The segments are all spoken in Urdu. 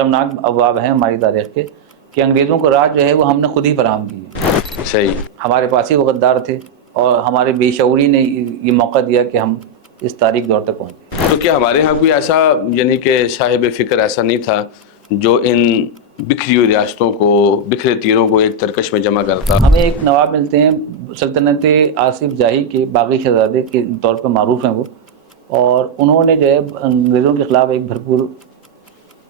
المناک ابواب ہیں ہماری تاریخ کے کہ انگریزوں کو راہ جو ہے وہ ہم نے خود ہی فراہم کی ہے۔ صحیح۔ ہمارے پاس ہی وہ غدار تھے اور ہمارے بے شعوری نے یہ موقع دیا کہ ہم اس تاریخ دور تک پہنچے۔ تو کیا ہمارے ہاں کوئی ایسا یعنی کہ صاحب فکر ایسا نہیں تھا جو ان بکھری ہوئی ریاستوں کو، بکھرے تیروں کو ایک ترکش میں جمع کرتا؟ ہمیں ایک نواب ملتے ہیں سلطنت آصف جاہی کے، باغی شہزادے کے طور پر معروف ہیں وہ، اور انہوں نے جو ہے انگریزوں کے خلاف ایک بھرپور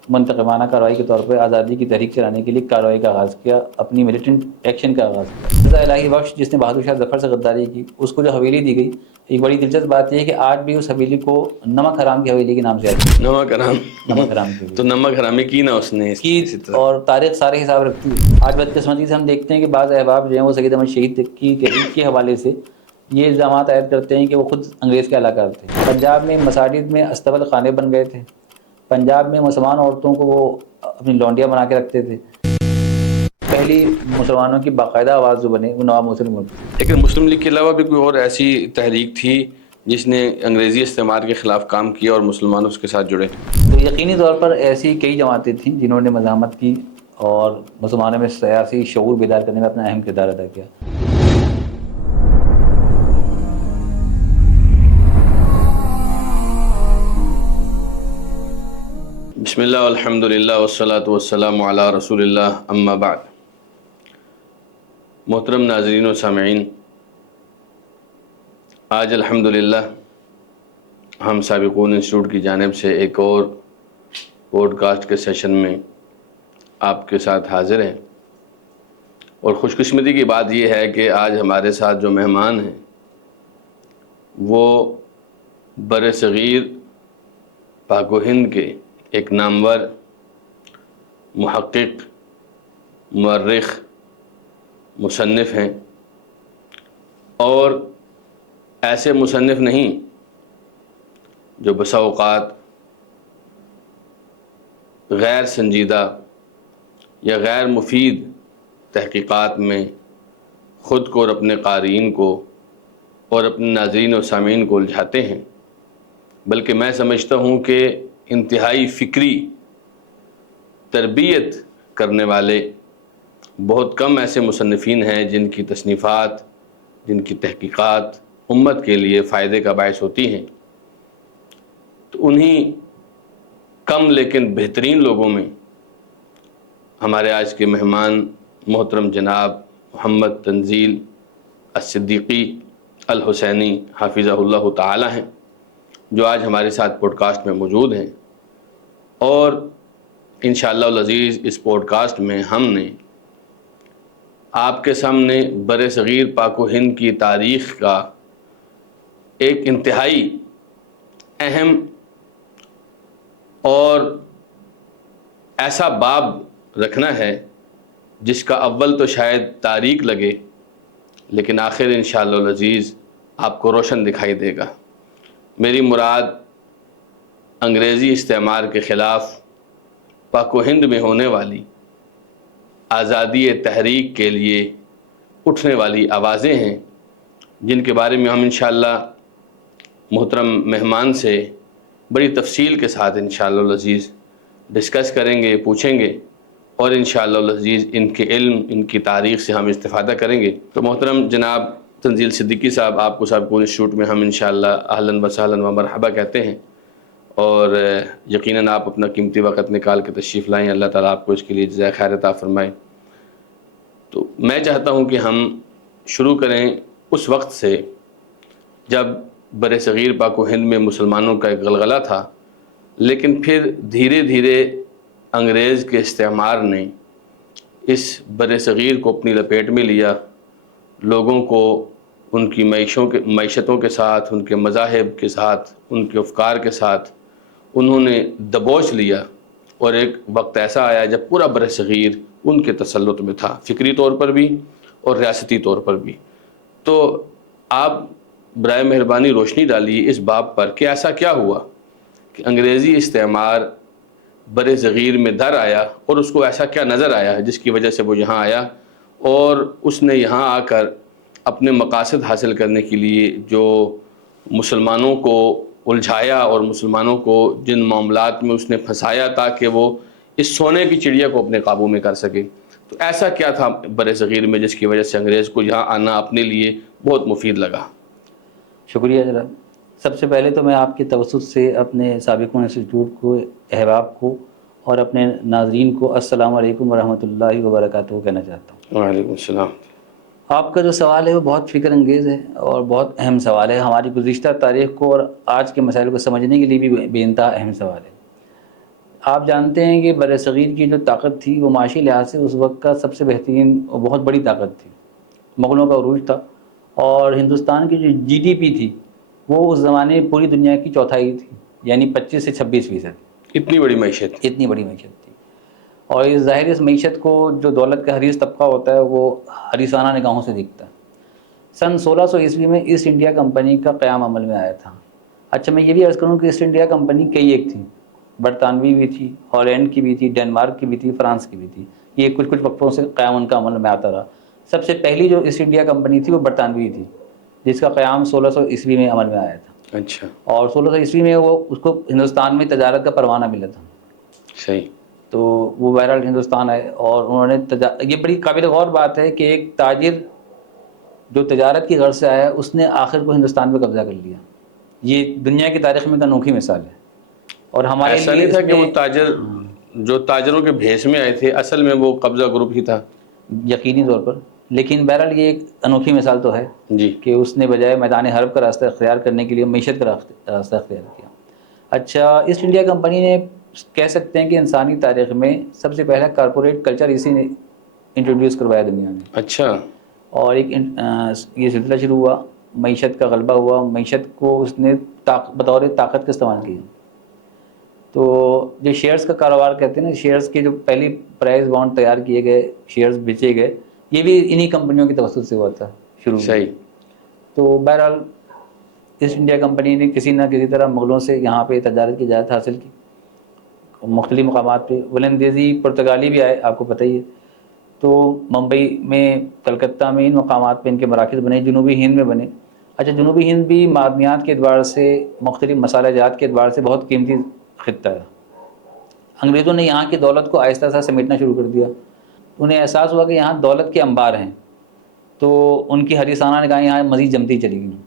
منتقمانہ کارروائی کے طور پر آزادی کی تحریک چلانے کے لیے کارروائی کا آغاز کیا، اپنی ملیٹنٹ ایکشن کا آغاز کیا۔ رضا الہی بخش جس نے بہادر شاہ ظفر سے غداری کی، اس کو جو حویلی دی گئی، ایک بڑی دلچسپ بات یہ ہے کہ آج بھی اس حویلی کو نمک حرام کی حویلی کے نام سے آتی ہے۔ نمک حرام؟ نمک حرام کی تو نمک حرامی کی نا اس نے کی، اور تاریخ سارے حساب رکھتی ہے۔ آج بدقسمتی سے ہم دیکھتے ہیں کہ بعض احباب جو ہیں وہ سید احمد شہید کی تحریک کے حوالے سے یہ الزامات عائد کرتے ہیں کہ وہ خود انگریز کے اہلکار تھے۔ پنجاب میں مساجد میں استبل خانے بن گئے تھے، پنجاب میں مسلمان عورتوں کو وہ اپنی لونڈیاں بنا کے رکھتے تھے۔ پہلی مسلمانوں کی باقاعدہ آواز جو بنے وہ نواب محسن ملک تھی۔ لیکن مسلم لیگ کے علاوہ بھی کوئی اور ایسی تحریک تھی جس نے انگریزی استعمار کے خلاف کام کیا اور مسلمان اس کے ساتھ جڑے؟ تو یقینی طور پر ایسی کئی جماعتیں تھیں جنہوں نے مزاحمت کی اور مسلمانوں میں سیاسی شعور بیدار کرنے میں اپنا اہم کردار ادا کیا۔ بسم اللہ والحمد للہ والصلاة والسلام علی رسول اللہ، اما بعد۔ محترم ناظرین و سامعین، آج الحمدللہ ہم سابقون انسٹیٹیوٹ کی جانب سے ایک اور پوڈ کاسٹ کے سیشن میں آپ کے ساتھ حاضر ہیں، اور خوش قسمتی کی بات یہ ہے کہ آج ہمارے ساتھ جو مہمان ہیں وہ بر صغیر پاک و ہند کے ایک نامور محقق، مورخ، مصنف ہیں، اور ایسے مصنف نہیں جو بسا اوقات غیر سنجیدہ یا غیر مفید تحقیقات میں خود کو اور اپنے قارئین کو اور اپنے ناظرین و سامعین کو الجھاتے ہیں، بلکہ میں سمجھتا ہوں کہ انتہائی فکری تربیت کرنے والے بہت کم ایسے مصنفین ہیں جن کی تصنیفات، جن کی تحقیقات امت کے لیے فائدے کا باعث ہوتی ہیں۔ تو انہی کم لیکن بہترین لوگوں میں ہمارے آج کے مہمان محترم جناب محمد تنزیل الصدیقی الحسینی حافظہ اللہ تعالی ہیں، جو آج ہمارے ساتھ پوڈ کاسٹ میں موجود ہیں، اور انشاءاللہ العزیز اس پوڈ کاسٹ میں ہم نے آپ کے سامنے بر صغیر پاک و ہند کی تاریخ کا ایک انتہائی اہم اور ایسا باب رکھنا ہے جس کا اول تو شاید تاریک لگے، لیکن آخر انشاءاللہ العزیز آپ کو روشن دکھائی دے گا۔ میری مراد انگریزی استعمار کے خلاف پاک و ہند میں ہونے والی آزادی تحریک کے لیے اٹھنے والی آوازیں ہیں، جن کے بارے میں ہم انشاءاللہ محترم مہمان سے بڑی تفصیل کے ساتھ انشاءاللہ العزیز ڈسکس کریں گے، پوچھیں گے، اور انشاءاللہ العزیز ان کے علم، ان کی تاریخ سے ہم استفادہ کریں گے۔ تو محترم جناب تنزیل صدیقی صاحب، آپ کو سابقون انسٹیٹیوٹ میں ہم انشاءاللہ اہلاً و سہلاً و مرحبا کہتے ہیں، اور یقیناً آپ اپنا قیمتی وقت نکال کے تشریف لائیں، اللہ تعالیٰ آپ کو اس کے لیے جزائے خیر عطا فرمائے۔ تو میں چاہتا ہوں کہ ہم شروع کریں اس وقت سے جب بر صغیر پاک و ہند میں مسلمانوں کا ایک غلغلہ تھا، لیکن پھر دھیرے دھیرے انگریز کے استعمار نے اس بر صغیر کو اپنی لپیٹ میں لیا، لوگوں کو ان کی معیشتوں کے ساتھ، ان کے مذاہب کے ساتھ، ان کے افکار کے ساتھ انہوں نے دبوچ لیا، اور ایک وقت ایسا آیا جب پورا بر صغیر ان کے تسلط میں تھا، فکری طور پر بھی اور ریاستی طور پر بھی۔ تو آپ برائے مہربانی روشنی ڈالیے اس باب پر کہ ایسا کیا ہوا کہ انگریزی استعمار بر صغیر میں در آیا، اور اس کو ایسا کیا نظر آیا جس کی وجہ سے وہ یہاں آیا، اور اس نے یہاں آ کر اپنے مقاصد حاصل کرنے کے لیے جو مسلمانوں کو الجھایا اور مسلمانوں کو جن معاملات میں اس نے پھنسایا تاکہ وہ اس سونے کی چڑیا کو اپنے قابو میں کر سکے. تو ایسا کیا تھا بر صغیر میں جس کی وجہ سے انگریز کو یہاں آنا اپنے لیے بہت مفید لگا؟ شکریہ جناب. سب سے پہلے تو میں آپ کے توسط سے اپنے سابقون انسٹیٹیوٹ کو، احباب کو اور اپنے ناظرین کو السلام علیکم ورحمۃ اللہ وبرکاتہ کہنا چاہتا ہوں. وعلیکم السلام. آپ کا جو سوال ہے وہ بہت فکر انگیز ہے اور بہت اہم سوال ہے. ہماری گزشتہ تاریخ کو اور آج کے مسائل کو سمجھنے کے لیے بھی بے انتہا اہم سوال ہے. آپ جانتے ہیں کہ بر صغیر کی جو طاقت تھی وہ معاشی لحاظ سے اس وقت کا سب سے بہترین اور بہت بڑی طاقت تھی. مغلوں کا عروج تھا اور ہندوستان کی جو جی ڈی پی تھی وہ اس زمانے میں پوری دنیا کی چوتھائی تھی، یعنی 25 سے 26%. اتنی بڑی معیشت. اتنی بڑی معیشت تھی. اور اس ظاہر اس معیشت کو جو دولت کا حریص طبقہ ہوتا ہے وہ حریصانہ نگاہوں سے دیکھتا ہے. سن 1600 میں ایسٹ انڈیا کمپنی کا قیام عمل میں آیا تھا. اچھا، میں یہ بھی عرض کروں کہ ایسٹ انڈیا کمپنی کئی ایک تھی. برطانوی بھی تھی، ہالینڈ کی بھی تھی، ڈنمارک کی بھی تھی، فرانس کی بھی تھی. یہ کچھ وقتوں سے قیام ان کا عمل میں آتا رہا. سب سے پہلی جو ایسٹ انڈیا کمپنی تھی وہ برطانوی تھی، جس کا قیام 1600 میں عمل میں آیا تھا. اچھا. اور 1600 میں وہ اس کو ہندوستان میں تجارت کا پروانہ ملا تھا. صحیح. تو وہ بہرحال ہندوستان آئے اور انہوں نے یہ بڑی قابل غور بات ہے کہ ایک تاجر جو تجارت کی غرض سے آیا اس نے آخر کو ہندوستان پہ قبضہ کر لیا. یہ دنیا کی تاریخ میں ایک انوکھی مثال ہے. اور ہمارے ایسا لیے نہیں تھا اس کہ وہ میں تاجر جو تاجروں کے بھیس میں آئے تھے اصل میں وہ قبضہ گروپ ہی تھا. یقینی طور پر، لیکن بہرحال یہ ایک انوکھی مثال تو ہے جی. کہ اس نے بجائے میدان حرب کا راستہ اختیار کرنے کے لیے معیشت کا راستہ اختیار کیا. اچھا، ایسٹ انڈیا کمپنی نے کہہ سکتے ہیں کہ انسانی تاریخ میں سب سے پہلا کارپوریٹ کلچر اسی نے انٹروڈیوس کروایا دنیا میں. اچھا. اور ایک یہ سلسلہ شروع ہوا، معیشت کا غلبہ ہوا. معیشت کو اس نے بطور طاقت کا استعمال کیا. تو جو شیئرز کا کاروبار کہتے ہیں نا، شیئرز کے جو پہلی پرائز بانڈ تیار کیے گئے، شیئرز بیچے گئے، یہ بھی انہی کمپنیوں کی توسط سے ہوا تھا شروع میں. صحیح. تو بہرحال ایسٹ انڈیا کمپنی نے کسی نہ کسی طرح مغلوں سے یہاں پہ تجارت کی اجازت حاصل کی مختلف مقامات پہ. ولندیزی پرتگالی بھی آئے، آپ کو پتہ ہی ہے. تو ممبئی میں، کلکتہ میں، ان مقامات پہ ان کے مراکز بنے. جنوبی ہند میں بنے. اچھا، جنوبی ہند بھی معدنیات کے اعتبار سے، مختلف مسالہ جات کے اعتبار سے بہت قیمتی خطہ ہے. انگریزوں نے یہاں کی دولت کو آہستہ آہستہ سمیٹنا شروع کر دیا. انہیں احساس ہوا کہ یہاں دولت کے انبار ہیں، تو ان کی حریصانہ نگاہیں یہاں مزید جمتی چلی گئیں.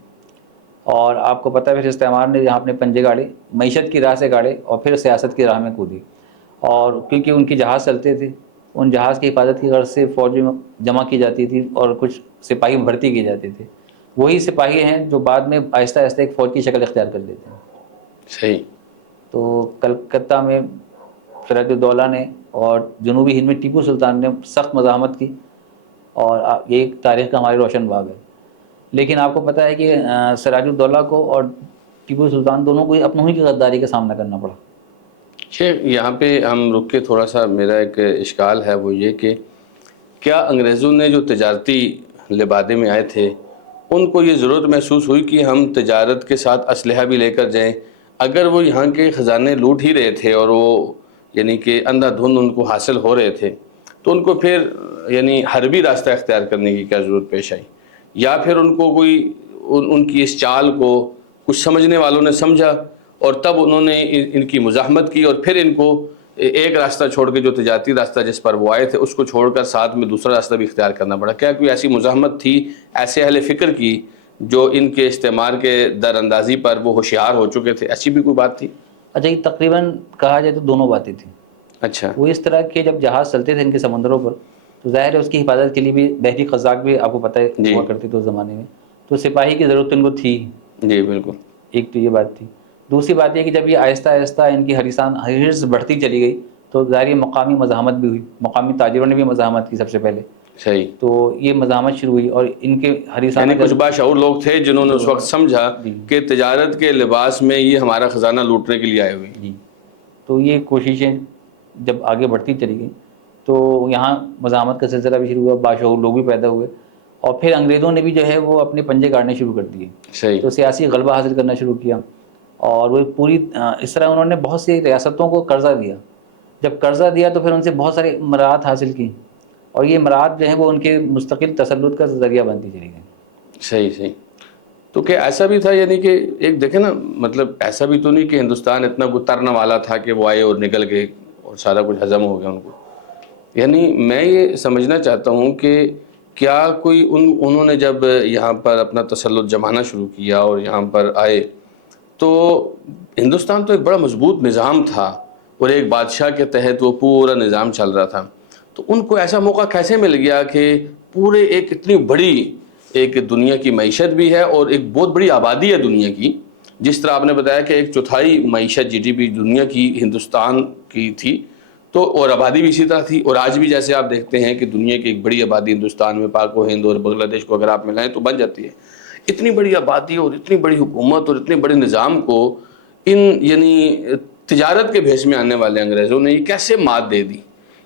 اور آپ کو پتہ ہے پھر استعمار نے یہاں اپنے پنجے گاڑے، معیشت کی راہ سے گاڑے اور پھر سیاست کی راہ میں کودی. اور کیونکہ ان کی جہاز چلتے تھے، ان جہاز کی حفاظت کی غرض سے فوجیں جمع کی جاتی تھی اور کچھ سپاہی بھرتی کیے جاتے تھے. وہی سپاہی ہیں جو بعد میں آہستہ آہستہ ایک فوج کی شکل اختیار کر لیتے ہیں. صحیح. تو کلکتہ میں سراج الدولہ نے اور جنوبی ہند میں ٹیپو سلطان نے سخت مزاحمت کی، اور یہ ایک تاریخ کا ہمارے روشن باب ہے. لیکن آپ کو پتہ ہے کہ سراج الدولہ کو اور ٹیپو سلطان دونوں کو اپنوں ہی کی غداری کا سامنا کرنا پڑا. شیخ، یہاں پہ ہم رک کے تھوڑا سا، میرا ایک اشکال ہے وہ یہ کہ کیا انگریزوں نے جو تجارتی لبادے میں آئے تھے ان کو یہ ضرورت محسوس ہوئی کہ ہم تجارت کے ساتھ اسلحہ بھی لے کر جائیں؟ اگر وہ یہاں کے خزانے لوٹ ہی رہے تھے اور وہ یعنی کہ اندھا دھند ان کو حاصل ہو رہے تھے تو ان کو پھر یعنی حربی راستہ اختیار کرنے کی کیا ضرورت پیش آئی؟ یا پھر ان کو کوئی ان کی اس چال کو کچھ سمجھنے والوں نے سمجھا اور تب انہوں نے ان کی مزاحمت کی اور پھر ان کو ایک راستہ چھوڑ کے جو تجارتی راستہ جس پر وہ آئے تھے اس کو چھوڑ کر ساتھ میں دوسرا راستہ بھی اختیار کرنا پڑا؟ کیا کوئی ایسی مزاحمت تھی ایسے اہل فکر کی جو ان کے استعمار کے در اندازی پر وہ ہوشیار ہو چکے تھے؟ ایسی بھی کوئی بات تھی؟ اچھا، یہ تقریباً کہا جائے تو دونوں باتیں تھیں. اچھا. وہ اس طرح کے جب جہاز چلتے تھے ان کے سمندروں پر تو ظاہر ہے اس کی حفاظت کے لیے بھی بحری قزاق بھی آپ کو پتہ ہے جی. ہوا کرتے تھے اس زمانے میں. تو سپاہی کی ضرورت ان کو تھی. جی بالکل. ایک تو یہ بات تھی. دوسری بات یہ کہ جب یہ آہستہ آہستہ ان کی حرص بڑھتی چلی گئی تو ظاہر یہ مقامی مزاحمت بھی ہوئی. مقامی تاجروں نے بھی مزاحمت کی سب سے پہلے. صحیح. تو یہ مزاحمت شروع ہوئی اور ان کے حریصانہ یعنی کچھ باشعور لوگ تھے جنہوں نے اس وقت سمجھا جی. کہ تجارت کے لباس میں یہ ہمارا خزانہ لوٹنے کے لیے آئے ہوئے ہیں. جی. تو یہ کوششیں جب آگے بڑھتی چلی گئیں تو یہاں مزاحمت کا سلسلہ بھی شروع ہوا، باشعور لوگ بھی پیدا ہوئے اور پھر انگریزوں نے بھی جو ہے وہ اپنے پنجے گاڑنے شروع کر دیے. صحیح. تو سیاسی غلبہ حاصل کرنا شروع کیا اور وہ پوری اس طرح انہوں نے بہت سی ریاستوں کو قرضہ دیا. جب قرضہ دیا تو پھر ان سے بہت سارے مراعات حاصل کی اور یہ مراعات جو ہیں وہ ان کے مستقل تسلط کا ذریعہ بنتی چلی گئی. صحیح. صحیح. تو کہ ایسا بھی تھا یعنی کہ ایک دیکھیں نا، مطلب ایسا بھی تو نہیں کہ ہندوستان اتنا ترنا والا تھا کہ وہ آئے اور نکل گئے. اور سارا کچھ ہضم ہو گیا ان کو. یعنی میں یہ سمجھنا چاہتا ہوں کہ کیا کوئی انہوں نے جب یہاں پر اپنا تسلط جمانا شروع کیا اور یہاں پر آئے تو ہندوستان تو ایک بڑا مضبوط نظام تھا اور ایک بادشاہ کے تحت وہ پورا نظام چل رہا تھا, تو ان کو ایسا موقع کیسے مل گیا کہ پورے ایک اتنی بڑی ایک دنیا کی معیشت بھی ہے اور ایک بہت بڑی آبادی ہے دنیا کی, جس طرح آپ نے بتایا کہ 1/4 معیشت GDP دنیا کی ہندوستان کی تھی, تو اور آبادی بھی اسی طرح تھی, اور آج بھی جیسے آپ دیکھتے ہیں کہ دنیا کی ایک بڑی آبادی ہندوستان میں, پاک و ہند اور بنگلہ دیش کو اگر آپ ملائیں تو بن جاتی ہے. اتنی بڑی آبادی اور اتنی بڑی حکومت اور اتنے بڑے نظام کو ان یعنی تجارت کے بھیس میں آنے والے انگریزوں نے یہ کیسے مات دے دی؟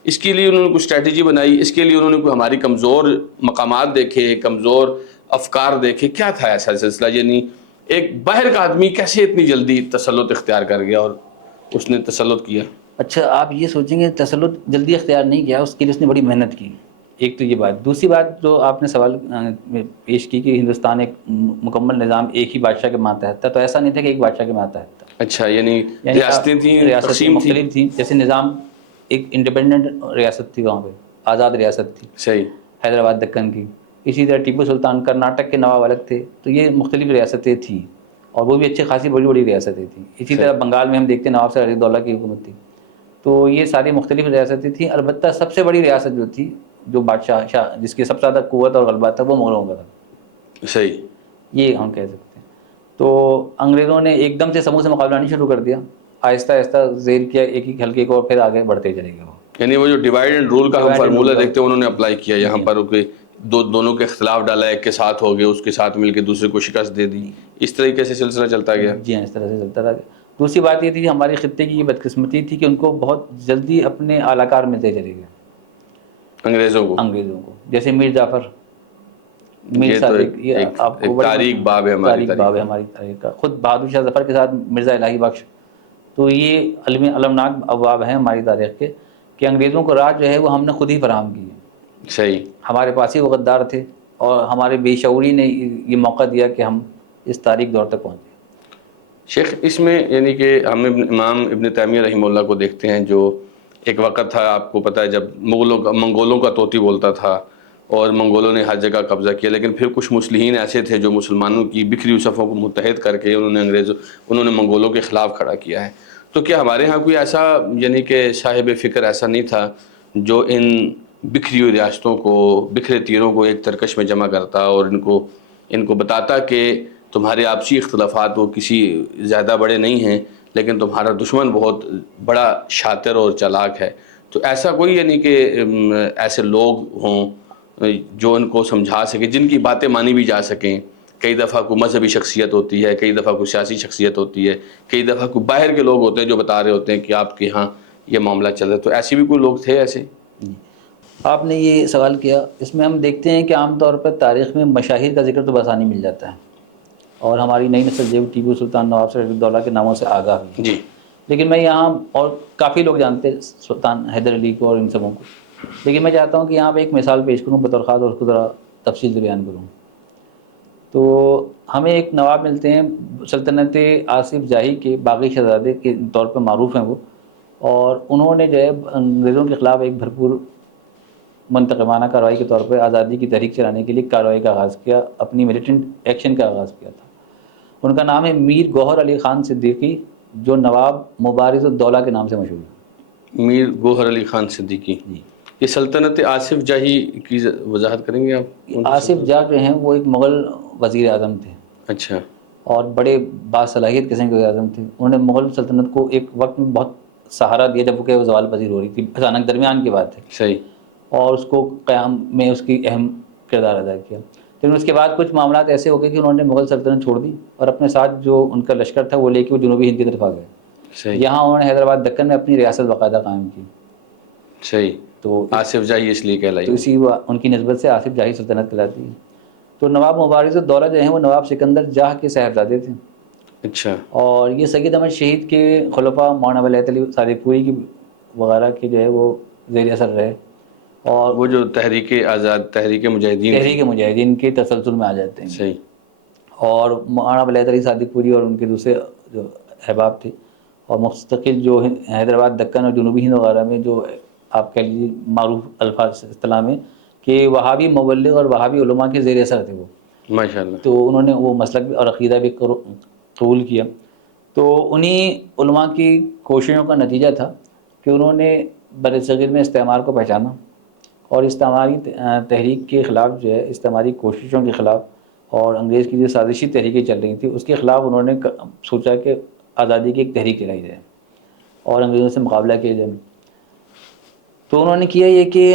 اس کے لیے انہوں نے کوئی اسٹریٹجی بنائی؟ اس کے لیے انہوں نے کوئی ہماری کمزور مقامات دیکھے, کمزور افکار دیکھے؟ کیا تھا ایسا سلسلہ؟ یعنی ایک باہر کا آدمی کیسے اتنی جلدی تسلط اختیار کر گیا اور اس نے تسلط کیا؟ اچھا, آپ یہ سوچیں گے تسلط جلدی اختیار نہیں کیا, اس کے لیے اس نے بڑی محنت کی. ایک تو یہ بات. دوسری بات جو آپ نے سوال پیش کی کہ ہندوستان ایک مکمل نظام ایک ہی بادشاہ کے ماتحت تھا, تو ایسا نہیں تھا کہ ایک بادشاہ کے ماتحت تھا. اچھا, یعنی ریاستیں تھیں, ریاستیں تقسیم تھی. مختلف تھیں. جیسے نظام ایک انڈیپینڈنٹ ریاست تھی, وہاں پہ آزاد ریاست تھی صحیح. حیدرآباد دکن کی. اسی طرح ٹیپو سلطان کرناٹک کے نواب الگ تھے. تو یہ مختلف ریاستیں تھیں اور وہ بھی اچھی خاصی بڑی بڑی ریاستیں تھیں. اسی طرح بنگال میں ہم دیکھتے ہیں نواب سر علی دولہ کی حکومت تھی. تو یہ ساری مختلف ریاستیں تھیں. البتہ سب سے بڑی ریاست جو تھی, جو بادشاہ جس کی سب سے زیادہ قوت اور غلبہ تھا, وہ مغلوں کا تھا. صحیح. یہ ہم کہہ سکتے ہیں. تو انگریزوں نے ایک دم سے سموہ سے مقابلہ نہیں شروع کر دیا, آہستہ آہستہ زیر کیا ایک ایک حلقے کو, اور پھر آگے بڑھتے چلے گئے. یعنی وہ جو ڈیوائڈ اینڈ رول کا ہم فارمولہ دیکھتے ہیں انہوں نے اپلائی کیا یہاں پر, کہ دونوں کے اختلاف ڈالا, ایک کے ساتھ ہو گئے, اس کے ساتھ مل کے دوسرے کو شکست دے دی. اس طریقے سے سلسلہ چلتا گیا. جی ہاں, اس طرح سے چلتا رہا. دوسری بات یہ تھی ہمارے خطے کی یہ بدقسمتی تھی کہ ان کو بہت جلدی اپنے اعلی کار ملتے چلے گئے انگریزوں کو. جیسے میر جعفر, میر صادق, یہ آپ کو تاریخ باب ہے ہماری تاریخ کا. خود بہادر شاہ ظفر کے ساتھ مرزا الہی بخش. تو یہ المناک ابواب ہیں ہماری تاریخ کے کہ انگریزوں کو راہ جو ہے وہ ہم نے خود ہی فراہم کی ہے. صحیح. ہمارے پاس ہی وہ غدار تھے اور ہمارے بے شعوری نے یہ موقع دیا کہ ہم اس تاریخ دور تک پہنچے. شیخ, اس میں یعنی کہ ہم امام ابن تیمیہ رحمہ اللہ کو دیکھتے ہیں, جو ایک وقت تھا آپ کو پتہ ہے جب منگولوں کا طوطی بولتا تھا اور منگولوں نے ہر جگہ قبضہ کیا, لیکن پھر کچھ مصلحین ایسے تھے جو مسلمانوں کی بکھری ہوئی صفوں کو متحد کر کے انہوں نے منگولوں کے خلاف کھڑا کیا ہے. تو کیا ہمارے ہاں کوئی ایسا یعنی کہ صاحب فکر ایسا نہیں تھا جو ان بکھری ہوئی ریاستوں کو, بکھرے تیروں کو ایک ترکش میں جمع کرتا اور ان کو بتاتا کہ تمہارے آپسی اختلافات وہ کسی زیادہ بڑے نہیں ہیں, لیکن تمہارا دشمن بہت بڑا شاطر اور چالاک ہے. تو ایسا کوئی یعنی کہ ایسے لوگ ہوں جو ان کو سمجھا سکے, جن کی باتیں مانی بھی جا سکیں. کئی دفعہ کوئی مذہبی شخصیت ہوتی ہے, کئی دفعہ کوئی سیاسی شخصیت ہوتی ہے, کئی دفعہ کوئی باہر کے لوگ ہوتے ہیں جو بتا رہے ہوتے ہیں کہ آپ کے ہاں یہ معاملہ چل رہا ہے. تو ایسے بھی کوئی لوگ تھے ایسے؟ آپ نے یہ سوال کیا, اس میں ہم دیکھتے ہیں کہ عام طور پر تاریخ میں مشاہیر کا ذکر تو بآسانی مل جاتا ہے اور ہماری نئی نسل جو ٹیپو سلطان, نواب سر علی دولہ کے ناموں سے آگاہ ہوئی. جی. لیکن میں یہاں, اور کافی لوگ جانتے ہیں سلطان حیدر علی کو اور ان سبوں کو, لیکن میں چاہتا ہوں کہ یہاں پہ ایک مثال پیش کروں بطور خاص اور اس کو ذرا تفصیل سے بیان کروں. تو ہمیں ایک نواب ملتے ہیں سلطنت آصف جاہی کے باغی شہزادے کے طور پہ معروف ہیں وہ, اور انہوں نے جو ہے انگریزوں کے خلاف ایک بھرپور منتقمانہ کارروائی کے طور پہ آزادی کی تحریک چلانے کے لیے کارروائی کا آغاز کیا, اپنی ملیٹنٹ ایکشن کا آغاز کیا تھا. ان کا نام ہے میر گوہر علی خان صدیقی, جو نواب مبارز الدولہ کے نام سے مشہور ہے. میر گوہر علی خان صدیقی. جی. یہ سلطنت آصف جاہی کی وضاحت کریں گے آپ؟ آصف جاہ جو ہیں وہ ایک مغل وزیر اعظم تھے. اچھا. اور بڑے باصلاحیت قسم کے وزیر اعظم تھے. انہوں نے مغل سلطنت کو ایک وقت میں بہت سہارا دیا جب وہ زوال پذیر ہو رہی تھی, اچانک درمیان کی بات ہے. صحیح. اور اس کو قیام میں اس کی اہم کردار ادا کیا. لیکن اس کے بعد کچھ معاملات ایسے ہو گئے کہ انہوں نے مغل سلطنت چھوڑ دی اور اپنے ساتھ جو ان کا لشکر تھا وہ لے کے وہ جنوبی ہند کی طرف آ گئے. صحیح. یہاں انہوں نے حیدرآباد دکن میں اپنی ریاست باقاعدہ قائم کی. صحیح. تو آصف جاہی اس لیے کہلائی, تو اسی ان کی نسبت سے آصف جاہی سلطنت کہلاتی ہے. تو نواب مبارز الدولہ جو ہیں وہ نواب سکندر جاہ کے صاحبزادے تھے. اچھا. اور یہ سید احمد شہید کے خلفاء مولانا ولایت علی صادق پوری کی وغیرہ کے جو ہے وہ زیر اثر رہے, اور وہ جو تحریک آزاد, تحریک مجاہدین کے تسلسل میں آ جاتے ہیں. صحیح. اور مولانا ولایت علی صادق پوری اور ان کے دوسرے جو احباب تھے اور مستقل جو حیدرآباد، دکن اور جنوبی ہند وغیرہ میں جو آپ کہہ لیجیے معروف الفاظ اصطلاح میں کہ وہابی مبلغ اور وہابی علماء کے زیر اثر تھے وہ، ماشاء اللہ. تو انہوں نے وہ مسلک بھی اور عقیدہ بھی قبول کیا. تو انہی علماء کی کوششوں کا نتیجہ تھا کہ انہوں نے بر صغیر میں استعمار کو پہچانا اور استعماری تحریک کے خلاف جو ہے، استعماری کوششوں کے خلاف اور انگریز کی جو سازشی تحریکیں چل رہی تھیں اس کے خلاف انہوں نے سوچا کہ آزادی کی ایک تحریک چلائی جائے اور انگریزوں سے مقابلہ کیا جائے. تو انہوں نے کیا یہ کہ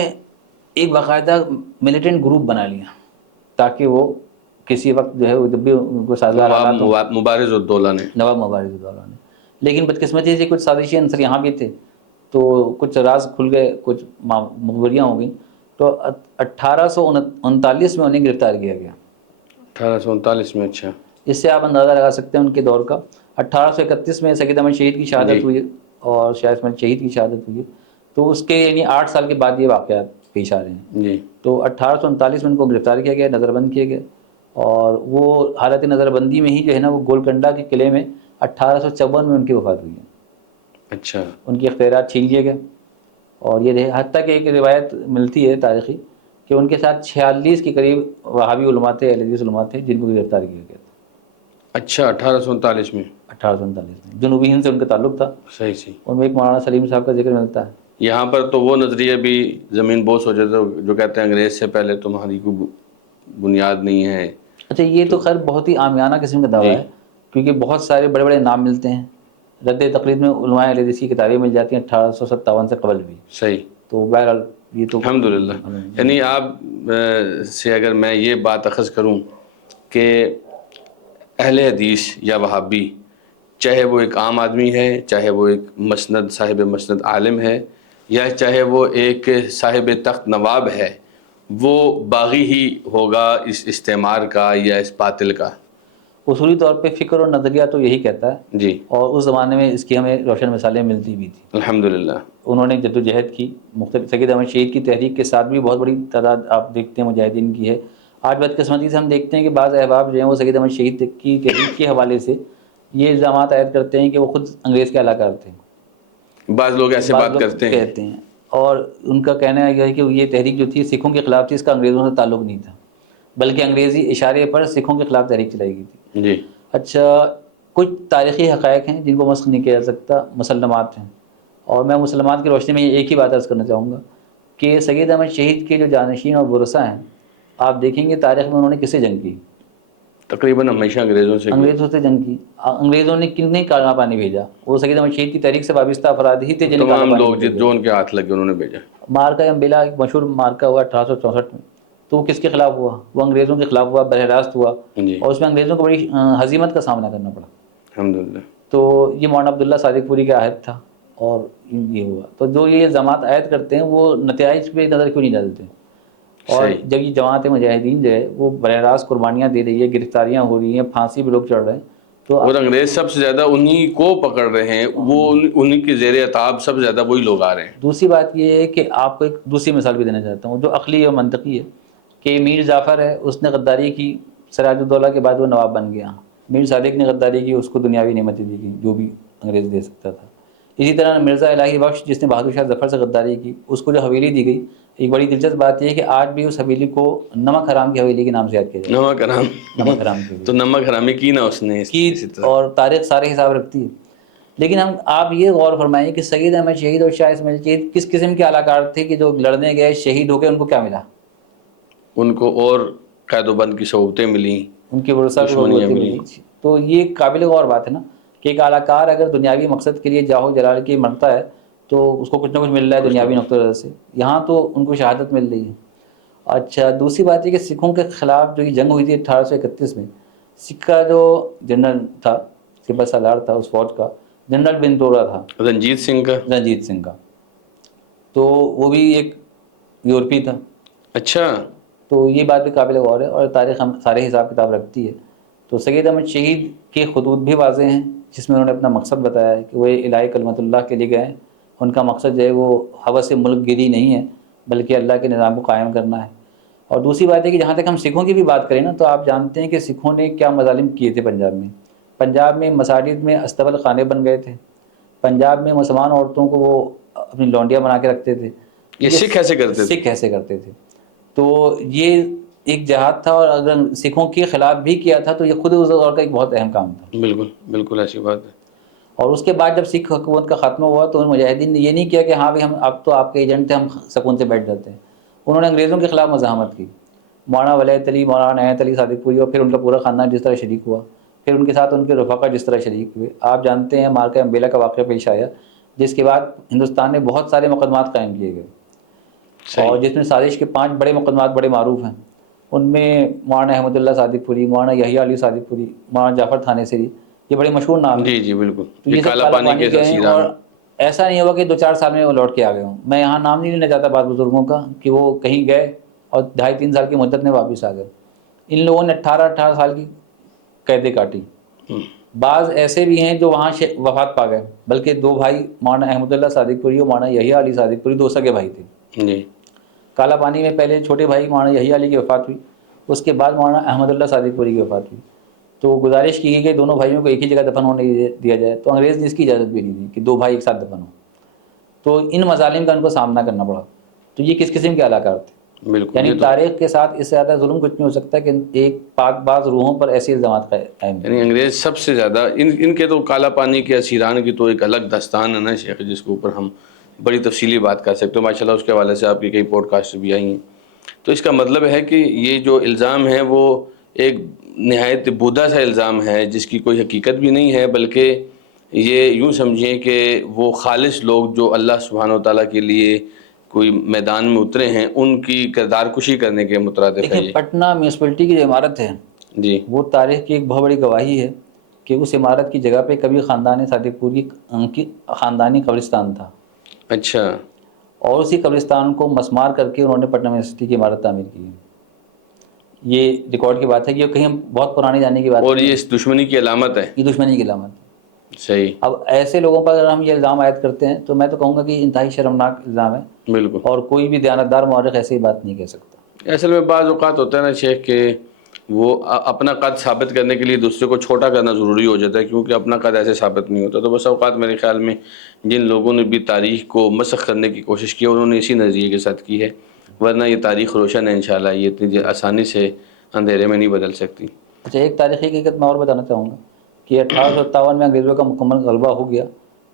ایک باقاعدہ ملیٹنٹ گروپ بنا لیا تاکہ وہ کسی وقت جو ہے وہ جب بھی ان کو سازگار حالات ہوں. مبارز الدولہ نے. نواب مبارز الدولہ نے. لیکن بدقسمتی سے کچھ سازشی عنصر یہاں بھی تھے تو کچھ راز کھل گئے، کچھ مخبریاں ہو گئیں. تو 1839 میں انہیں گرفتار کیا گیا. 1839 میں. اچھا. اس سے آپ اندازہ لگا سکتے ہیں ان کے دور کا. 1831 میں سید احمد شہید کی شہادت ہوئی اور شاہ اسماعیل شہید کی شہادت ہوئی. تو اس کے یعنی 8 سال کے بعد یہ واقعات پیش آ رہے ہیں. جی. تو 1839 میں ان کو گرفتار کیا گیا، نظر بند کیا گیا، اور وہ حالت نظر بندی میں ہی جو ہے نا وہ گولکنڈہ کے قلعے میں 1854 میں ان کی وفات ہوئی ہے. اچھا. ان کے اختیارات چھین لیے گئے اور یہ رہے. حتیٰ کہ ایک روایت ملتی ہے تاریخی کہ ان کے ساتھ 46 کے قریب وہابی علماء تھے، اہل حدیث علماء تھے جن کو گرفتار کیا گیا تھا. اچھا. 1839 میں. 1839 میں جنوبی ہند سے ان کا تعلق تھا. صحیح صحیح. ان میں ایک مولانا سلیم صاحب کا ذکر ملتا ہے. یہاں پر تو وہ نظریہ بھی زمین بوس ہو جاتا ہے جو کہتے ہیں انگریز سے پہلے تمہاری کوئی بنیاد نہیں ہے. اچھا، یہ تو خیر بہت ہی عامیانہ قسم کا دعویٰ ہے کیونکہ بہت سارے بڑے بڑے نام ملتے ہیں. رد تقلید میں علماء اہل حدیث کی کتابیں مل جاتی ہیں 1857 سے قبل بھی. صحیح. تو بہرحال یہ تو الحمدللہ. یعنی آپ سے اگر میں یہ بات اخذ کروں کہ اہل حدیث یا وہابی، چاہے وہ ایک عام آدمی ہے، چاہے وہ ایک مسند صاحب مسند عالم ہے، یا چاہے وہ ایک صاحب تخت نواب ہے، وہ باغی ہی ہوگا اس استعمار کا یا اس باطل کا. اصولی طور پہ فکر اور نظریہ تو یہی کہتا ہے. جی. اور اس زمانے میں اس کی ہمیں روشن مثالیں ملتی بھی تھیں. الحمدللہ. انہوں نے جد و جہد کی مختلف. سید احمد شہید کی تحریک کے ساتھ بھی بہت بڑی تعداد آپ دیکھتے ہیں مجاہدین کی ہے. آج بدقسمتی سے ہم دیکھتے ہیں کہ بعض احباب جو ہیں وہ سید احمد شہید کی تحریک کے حوالے سے یہ الزامات عائد کرتے ہیں کہ وہ خود انگریز کے اہلکار تھے. بعض لوگ ایسے بات کرتے ہیں اور ان کا کہنا یہ ہے کہ یہ تحریک جو تھی سکھوں کے خلاف تھی، اس کا انگریزوں سے تعلق نہیں تھا بلکہ انگریزی اشارے پر سکھوں کے خلاف تحریک چلائی گئی تھی. جی. اچھا، کچھ تاریخی حقائق ہیں جن کو مسخ نہیں کیا جا سکتا، مسلمات ہیں، اور میں مسلمات کی روشنی میں ایک ہی بات عرض کرنا چاہوں گا کہ سید احمد شہید کے جو جانشین اور ورثاء ہیں، آپ دیکھیں گے تاریخ میں انہوں نے کس سے جنگ کی؟ تقریباً ہمیشہ انگریزوں سے جنگ کی. انگریزوں نے کتنے کالا پانی بھیجا؟ وہ سید احمد شہید کی تحریک سے وابستہ افراد ہی تھے جنہیں تمام لوگ جو ان کے ہاتھ لگے انہوں نے بھیجا. مارکا امبیلا ایک مشہور مارکا ہوا 1864 میں، تو وہ کس کے خلاف ہوا؟ وہ انگریزوں کے خلاف ہوا، براہ راست ہوا. اور اس میں انگریزوں کو بڑی ہزیمت کا سامنا کرنا پڑا. الحمدللہ. تو یہ مولانا عبداللہ صادق پوری کا عہد تھا اور یہ ہوا. تو جو یہ الزامات عائد کرتے ہیں وہ نتائج پہ نظر کیوں نہیں ڈالتے؟ اور جب یہ جماعت مجاہدین جو ہے وہ براہ راست قربانیاں دے رہی ہے، گرفتاریاں ہو رہی ہیں، پھانسی پہ لوگ چڑھ رہے ہیں، تو اور انگریز سب سے زیادہ انہی کو پکڑ رہے ہیں، وہ انہی کے زیر عتاب سب سے زیادہ وہی لوگ آ رہے ہیں. دوسری بات یہ ہے کہ آپ کو ایک دوسری مثال بھی دینا چاہتا ہوں جو عقلی اور منطقی ہے کہ میر جعفر ہے، اس نے غداری کی، سراج الدولہ کے بعد وہ نواب بن گیا. میر صادق نے غداری کی، اس کو دنیاوی نعمتیں دی گئی جو بھی انگریز دے سکتا تھا. اسی طرح مرزا الہی بخش جس نے بہادر شاہ ظفر سے غداری کی، اس کو جو حویلی دی گئی. ایک بڑی دلچسپ بات یہ ہے کہ آج بھی اس حویلی کو نمک حرام کی حویلی کے نام سے یاد کیا جاتا ہے. نمک حرام کی تو نمک حرامی کی نا اس نے کی، اور تاریخ سارے حساب رکھتی ہے. لیکن آپ یہ غور فرمائیں کہ سید احمد شہید اور شاہ اسماعیل شہید کس قسم کے اعلیٰ تھے کہ جو لڑنے گئے شہید ہو گئے، ان کو کیا ملا؟ ان کو اور قید و بند کی سہولتیں ملیں، ان کی ورثہ کو سہولتیں ملیں. تو یہ قابل غور بات ہے نا کہ ایک اعلیٰ کار اگر دنیاوی مقصد کے لیے جاہو جلال کی مرتا ہے تو اس کو کچھ نہ کچھ مل رہا ہے دنیاوی نقطہ نظر سے. یہاں تو ان کو شہادت مل رہی ہے. اچھا، دوسری بات یہ کہ سکھوں کے خلاف جو یہ جنگ ہوئی تھی 1831 میں، سکھ کا جو جنرل تھا، سپہ سالار تھا اس فوج کا، جنرل بنتورا تھا، رنجیت سنگھ کا. تو وہ بھی ایک یورپی تھا. اچھا. تو یہ بات بھی قابل غور ہے اور تاریخ ہم سارے حساب کتاب رکھتی ہے. تو سید احمد شہید کے خطوط بھی واضح ہیں جس میں انہوں نے اپنا مقصد بتایا ہے کہ وہ الہی کلمت اللہ کے لیے گئے. ان کا مقصد جو ہے وہ ہوس ملک گیری نہیں ہے بلکہ اللہ کے نظام کو قائم کرنا ہے. اور دوسری بات ہے کہ جہاں تک ہم سکھوں کی بھی بات کریں نا، تو آپ جانتے ہیں کہ سکھوں نے کیا مظالم کیے تھے پنجاب میں. پنجاب میں مساجد میں استبل خانے بن گئے تھے، پنجاب میں مسلمان عورتوں کو وہ اپنی لونڈیاں بنا کے رکھتے تھے. یہ سکھ ایسے کرتے تھے؟ سکھ ایسے کرتے تھے. تو یہ ایک جہاد تھا، اور اگر سکھوں کے خلاف بھی کیا تھا تو یہ خود اس دور کا ایک بہت اہم کام تھا. بالکل بالکل ایسی بات ہے. اور اس کے بعد جب سکھ حکومت کا خاتمہ ہوا تو ان مجاہدین نے یہ نہیں کیا کہ ہاں بھائی ہم اب تو آپ کے ایجنٹ تھے، ہم سکون سے بیٹھ جاتے ہیں. انہوں نے انگریزوں کے خلاف مزاحمت کی. مولانا ولیعت علی، مولانا عنایت علی صادق پوری، اور پھر ان کا پورا خاندان جس طرح شریک ہوا، پھر ان کے ساتھ ان کے رفقا جس طرح شریک ہوئے. آپ جانتے ہیں مارکہ امبیلا کا واقعہ پیش آیا، جس کے بعد ہندوستان میں بہت سارے مقدمات قائم کیے گئے، اور جس میں سازش کے 5 بڑے مقدمات بڑے معروف ہیں. ان میں مولانا احمد اللہ صادق پوری، مولانا یحییٰ علی صادق پوری، مولانا جعفر تھانیسری، یہ بڑے مشہور نام ہیں. جی جی بالکل. تو یہ سب کالا کالا پانی پانی کے گئے ہیں، اسیران. اور ایسا نہیں ہوا کہ 2-4 سال میں وہ لوٹ کے آ گئے ہوں. میں یہاں نام نہیں لینا چاہتا بعض بزرگوں کا کہ وہ کہیں گئے اور 2.5-3 سال کی مدت میں واپس آ گئے. ان لوگوں نے 18 سال کی قیدیں کاٹی. بعض ایسے بھی ہیں جو وہاں وفات پا گئے، بلکہ 2 بھائی مولانا احمد اللہ صادق پوری اور مولانا یحییٰ علی صادق پوری 2 سگے بھائی تھے. جی. کالا پانی میں پہلے چھوٹے بھائی مولانا یحییٰ علی کی وفات ہوئی، اس کے بعد مولانا احمد اللہ صادق پوری کی وفات ہوئی. تو گزارش کی گئی کہ دونوں بھائیوں کو ایک ہی جگہ دفن ہونے دیا جائے، تو انگریز نے اس کی اجازت بھی نہیں دی کہ 2 بھائی ایک ساتھ دفن ہوں. تو ان مظالم کا ان کو سامنا کرنا پڑا. تو یہ کس قسم کے علاقار تھے؟ بالکل. یعنی تاریخ کے ساتھ اس سے زیادہ ظلم کچھ نہیں ہو سکتا کہ ایک پاک باز روحوں پر ایسی الزامات قائم. یعنی انگریز سب سے زیادہ ان کے تو کالا پانی کے اسیران کی تو ایک الگ داستان ہے نا شیخ، جس کے اوپر ہم بڑی تفصیلی بات کر سکتے ہیں. ماشاء اللہ اس کے حوالے سے آپ کی کئی پوڈ کاسٹ بھی آئی ہیں. تو اس کا مطلب ہے کہ یہ جو الزام ہے وہ ایک نہایت بودھا سا الزام ہے، جس کی کوئی حقیقت بھی نہیں ہے، بلکہ یہ یوں سمجھیں کہ وہ خالص لوگ جو اللہ سبحانہ و تعالیٰ کے لیے کوئی میدان میں اترے ہیں، ان کی کردار کشی کرنے کے مترادف ہے. یہ پٹنہ میونسپلٹی کی جو عمارت ہے جی، وہ تاریخ کی ایک بہت بڑی گواہی ہے کہ اس عمارت کی جگہ پہ کبھی خاندان صادق پوری کی خاندانی قبرستان تھا. اچھا. اور اسی قبرستان کو مسمار کر کے انہوں نے پٹنہ یونیورسٹی کی عمارت تعمیر کی ہے. یہ ریکارڈ کی بات ہے کہ یہ کہیں بہت پرانی جانے کی بات اور نہیں یہ ہے. اس دشمنی کی علامت ہے. یہ دشمنی کی علامت ہے. صحیح. اب ایسے لوگوں پر اگر ہم یہ الزام عائد کرتے ہیں تو میں تو کہوں گا کہ انتہائی شرمناک الزام ہے. بالکل. اور کوئی بھی دیانتدار مورخ ایسی بات نہیں کہہ سکتا. اصل میں بعض اوقات ہوتا ہے نا شیخ کہ وہ اپنا قد ثابت کرنے کے لیے دوسرے کو چھوٹا کرنا ضروری ہو جاتا ہے، کیونکہ اپنا قد ایسے ثابت نہیں ہوتا. تو بس اوقات میرے خیال میں جن لوگوں نے بھی تاریخ کو مسخ کرنے کی کوشش کی انہوں نے اسی نظریے کے ساتھ کی ہے، ورنہ یہ تاریخ روشن ہے انشاءاللہ، یہ اتنی آسانی سے اندھیرے میں نہیں بدل سکتی. اچھا، ایک تاریخی حقیقت میں اور بتانا چاہوں گا کہ 1857 میں انگریزوں کا مکمل غلبہ ہو گیا،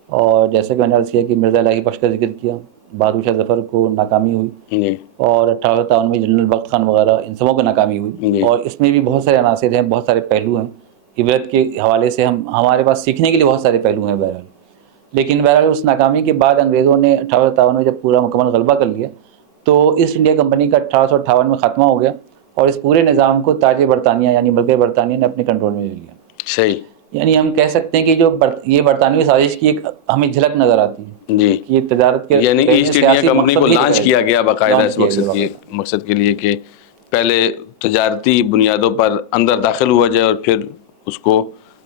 اور جیسے کہ میں نے عرض کیا کہ مرزا الہی بخش کا ذکر کیا، بہادر شاہ ظفر کو ناکامی ہوئی، جی. اور 1857 میں جنرل بخت خان وغیرہ ان سبوں کو ناکامی ہوئی. جی. اور اس میں بھی بہت سارے عناصر ہیں، بہت سارے پہلو ہیں. عبرت کے حوالے سے ہمارے پاس سیکھنے کے لیے بہت سارے پہلو ہیں بہرحال. لیکن بہرحال اس ناکامی کے بعد انگریزوں نے 1857 میں جب پورا مکمل غلبہ کر لیا تو ایسٹ انڈیا کمپنی کا 1858 میں خاتمہ ہو گیا، اور اس پورے نظام کو تاج برطانیہ یعنی ملکہ برطانیہ نے اپنے کنٹرول میں لے لیا. صحیح. یعنی ہم کہہ سکتے ہیں کہ جو یہ برطانوی سازش کی ایک ہمیں جھلک نظر آتی ہے جی. کہ یہ تجارت کے یعنی ایسٹ انڈیا کمپنی کو لانچ کیا گیا باقاعدہ اس مقصد کے لیے کہ پہلے تجارتی بنیادوں پر اندر داخل ہوا جائے اور پھر اس کو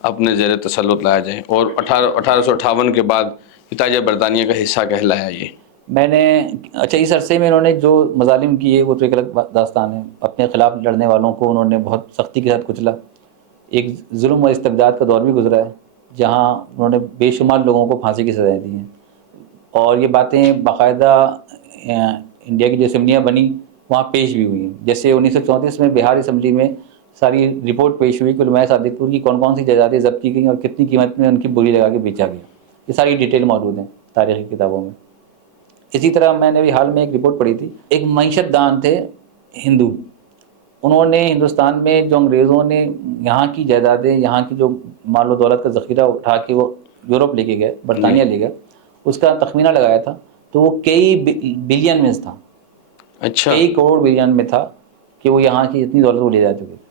اپنے زیر تسلط لایا جائے، اور 1858 کے بعد تاج برطانیہ کا حصہ کہلایا یہ. میں نے اچھا اس عرصے میں انہوں نے جو مظالم کیے وہ تو ایک الگ داستان ہے. اپنے خلاف لڑنے والوں کو انہوں نے بہت سختی کے ساتھ کچلا. ایک ظلم و استبداد کا دور بھی گزرا ہے جہاں انہوں نے بے شمار لوگوں کو پھانسی کی سزائیں دی ہیں، اور یہ باتیں باقاعدہ انڈیا کی جو اسمبلیاں بنی وہاں پیش بھی ہوئی ہیں. جیسے 1934 میں بہار اسمبلی میں ساری رپورٹ پیش ہوئی کہ علماء صادق پور کی کون کون سی جائیدادیں ضبط کی گئیں اور کتنی قیمت میں ان کی بولی لگا کے بیچا گیا. یہ ساری ڈیٹیل موجود ہیں تاریخی کتابوں میں. اسی طرح میں نے بھی حال میں ایک رپورٹ پڑھی تھی، ایک معیشت دان تھے ہندو، انہوں نے ہندوستان میں جو انگریزوں نے یہاں کی جائیدادیں، یہاں کی جو مال و دولت کا ذخیرہ اٹھا کے وہ یورپ لے کے گئے، برطانیہ لے گئے، اس کا تخمینہ لگایا تھا تو وہ کئی بلین میں تھا. اچھا. کئی کروڑ بلین میں تھا کہ وہ یہاں کی اتنی دولت وہ لے جا چکے تھے.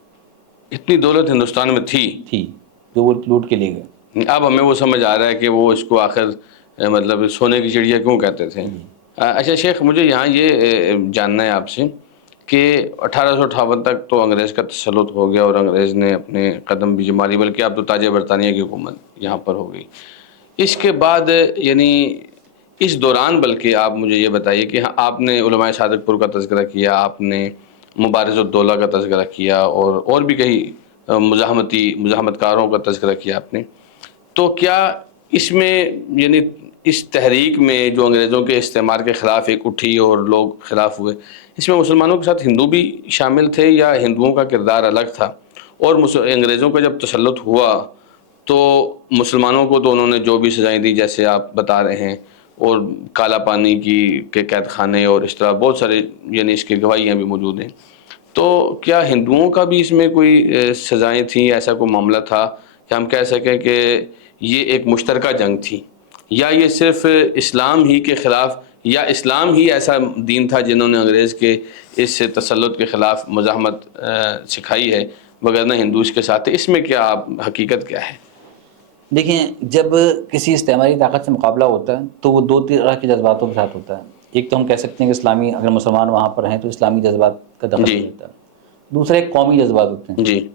اتنی دولت ہندوستان میں تھی جو وہ لوٹ کے لے گئے. اب ہمیں وہ سمجھ آ رہا ہے کہ وہ اس کو آخر مطلب سونے کی چڑیا کیوں کہتے تھے. اچھا شیخ، مجھے یہاں یہ جاننا ہے آپ سے کہ 1858 تک تو انگریز کا تسلط ہو گیا اور انگریز نے اپنے قدم بھی جما لی، بلکہ اب تو تاج برطانیہ کی حکومت یہاں پر ہو گئی. اس کے بعد یعنی اس دوران بلکہ آپ مجھے یہ بتائیے کہ آپ نے علماء صادق پور کا تذکرہ کیا، آپ نے مبارز الدولہ کا تذکرہ کیا، اور بھی کئی مزاحمت کاروں کا تذکرہ کیا آپ نے، تو کیا اس میں یعنی اس تحریک میں جو انگریزوں کے استعمار کے خلاف ایک اٹھی اور لوگ خلاف ہوئے، اس میں مسلمانوں کے ساتھ ہندو بھی شامل تھے یا ہندوؤں کا کردار الگ تھا؟ اور انگریزوں کا جب تسلط ہوا تو مسلمانوں کو تو انہوں نے جو بھی سزائیں دی جیسے آپ بتا رہے ہیں، اور کالا پانی کے قید خانے اور اس طرح بہت سارے یعنی اس کی گواہیاں بھی موجود ہیں، تو کیا ہندوؤں کا بھی اس میں کوئی سزائیں تھیں، ایسا کوئی معاملہ تھا کہ ہم کہہ سکیں کہ یہ ایک مشترکہ جنگ تھی، یا یہ صرف اسلام ہی کے خلاف، یا اسلام ہی ایسا دین تھا جنہوں نے انگریز کے اس تسلط کے خلاف مزاحمت سکھائی ہے، وگرنہ ہندو اس کے ساتھ تھے؟ اس میں کیا حقیقت کیا ہے؟ دیکھیں، جب کسی استعماری طاقت سے مقابلہ ہوتا ہے تو وہ دو طرح کے جذباتوں کے ساتھ ہوتا ہے. ایک تو ہم کہہ سکتے ہیں کہ اسلامی، اگر مسلمان وہاں پر ہیں تو اسلامی جذبات کا دخل جی ہو جاتا ہے. دوسرا ایک قومی جذبات ہوتے ہیں. جی